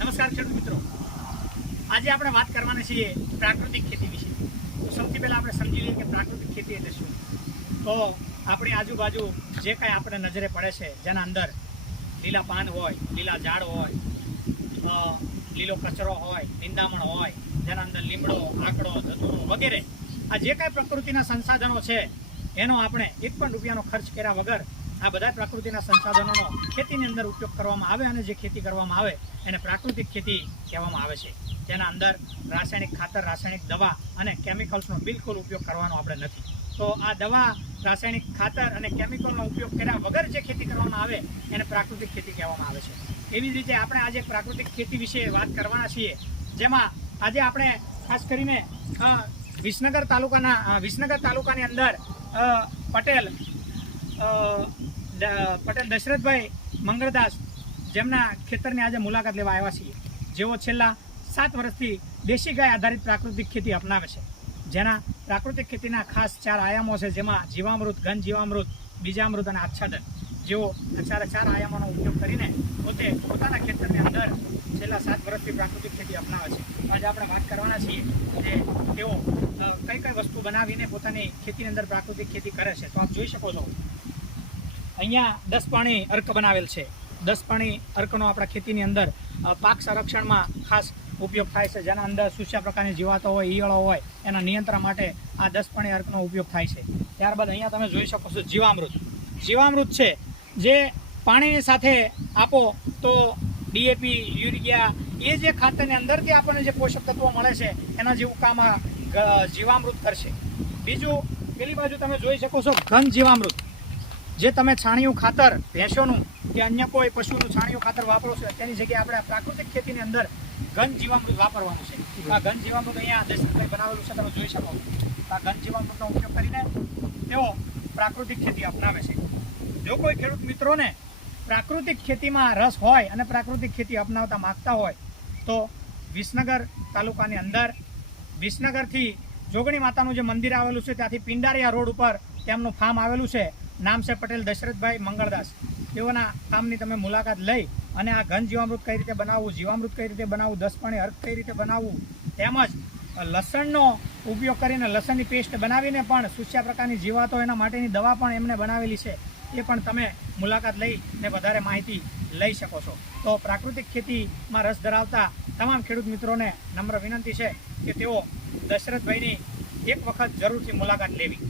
નમસ્કાર ખેડૂત મિત્રો. આજે આપણે વાત કરવાના છીએ પ્રાકૃતિક ખેતી વિશે. તો સૌથી પહેલાં આપણે સમજી લઈએ કે પ્રાકૃતિક ખેતી એટલે શું? તો આપણી આજુબાજુ જે કાંઈ આપણે નજરે પડે છે, જેના અંદર લીલા પાન હોય, લીલા ઝાડ હોય લીલો કચરો હોય, નિંદામણ હોય, જેના અંદર લીમડો, આકડો, ધતુરો વગેરે, આ જે કાંઈ પ્રકૃતિના સંસાધનો છે, એનો આપણે એક પણ રૂપિયાનો ખર્ચ કર્યા વગર આ બધા પ્રકૃતિના સંસાધનોનો ખેતીની અંદર ઉપયોગ કરવામાં આવે અને જે ખેતી કરવામાં આવે, એને પ્રાકૃતિક ખેતી કહેવામાં આવે છે. જેના અંદર રાસાયણિક ખાતર, રાસાયણિક દવા અને કેમિકલ્સનો બિલકુલ ઉપયોગ કરવાનો આપણે નથી. તો આ દવા, રાસાયણિક ખાતર અને કેમિકલનો ઉપયોગ કર્યા વગર જે ખેતી કરવામાં આવે, એને પ્રાકૃતિક ખેતી કહેવામાં આવે છે. એવી જ રીતે આપણે આજે પ્રાકૃતિક ખેતી વિશે વાત કરવાના છીએ, જેમાં આજે આપણે ખાસ કરીને વિસનગર તાલુકાના વિસનગર તાલુકાની અંદર પટેલ પટેલ દશરથભાઈ મંગળદાસ જેમના ખેતરની આજે મુલાકાત લેવા આવ્યા છીએ. જેઓ છેલ્લા સાત વર્ષથી દેશી ગાય આધારિત પ્રાકૃતિક ખેતી અપનાવે છે. જેના પ્રાકૃતિક ખેતીના ખાસ ચાર આયામો છે, જેમાં જીવામૃત ઘન જીવામૃત બીજામૃત અને આચ્છાદન. જેઓ ચાર ચારે આયામોનો ઉપયોગ કરીને પોતે પોતાના ખેતરની અંદર છેલ્લા સાત વર્ષથી પ્રાકૃતિક ખેતી અપનાવે છે. આજે આપણે વાત કરવાના છીએ કે તેઓ કઈ કઈ વસ્તુ બનાવીને પોતાની ખેતીની અંદર પ્રાકૃતિક ખેતી કરે છે. તો આપ જોઈ શકો છો અહીંયા દસ પાણી અર્ક બનાવેલ છે. દસ પાણી અર્કનો આપણા ખેતીની અંદર પાક સંરક્ષણમાં ખાસ ઉપયોગ થાય છે. જેના અંદર સુસ્યા પ્રકારની જીવાતો હોય, ઈયળો હોય, એના નિયંત્રણ માટે આ દસ પાણી અર્કનો ઉપયોગ થાય છે. ત્યારબાદ અહીંયા તમે જોઈ શકો છો જીવામૃત. જીવામૃત છે. જે પાણીની સાથે આપો તો ડીએપી યુરિયા, એ જે ખાતરની અંદરથી આપણને જે પોષક તત્વો મળે છે, એના જેવું કામ આ જીવામૃત કરશે. બીજું, પેલી બાજુ તમે જોઈ શકો છો ઘન જીવામૃત. જે તમે છાણિયું ખાતર, ભેંસોનું કે અન્ય કોઈ પશુનું છાણિયું ખાતર વાપરો છો, તેની જગ્યાએ આપણે પ્રાકૃતિક ખેતીની અંદર ઘન જીવામૃત વાપરવાનું છે. આ ઘન જીવામૃત અહીંયા દર્શનભાઈ બનાવેલું છે, તમે જોઈ શકો. આ ઘન જીવામૃતનો ઉપયોગ કરીને તેઓ પ્રાકૃતિક ખેતી અપનાવે છે. જો કોઈ ખેડૂત મિત્રોને પ્રાકૃતિક ખેતીમાં રસ હોય અને પ્રાકૃતિક ખેતી અપનાવતા માગતા હોય, તો વિસનગર તાલુકાની અંદર, વિસનગરથી જોગણી માતાનું જે મંદિર આવેલું છે, ત્યાંથી પિંડારિયા રોડ ઉપર તેમનું ફાર્મ આવેલું છે. નામ છે પટેલ દશરથભાઈ મંગળદાસ. તેઓના કામની તમે મુલાકાત લઈ અને આ ઘન જીવામૃત કઈ રીતે બનાવવું, જીવામૃત કઈ રીતે બનાવવું, દસ પાણી અર્ક કઈ રીતે બનાવવું, તેમજ લસણનો ઉપયોગ કરીને લસણની પેસ્ટ બનાવીને પણ સુસ્યા પ્રકારની જીવાતો એના માટેની દવા પણ એમણે બનાવેલી છે. એ પણ તમે મુલાકાત લઈને વધારે માહિતી લઈ શકો છો. તો પ્રાકૃતિક ખેતીમાં રસ ધરાવતા તમામ ખેડૂત મિત્રોને નમ્ર વિનંતી છે કે તેઓ દશરથભાઈની એક વખત જરૂરથી મુલાકાત લેવી.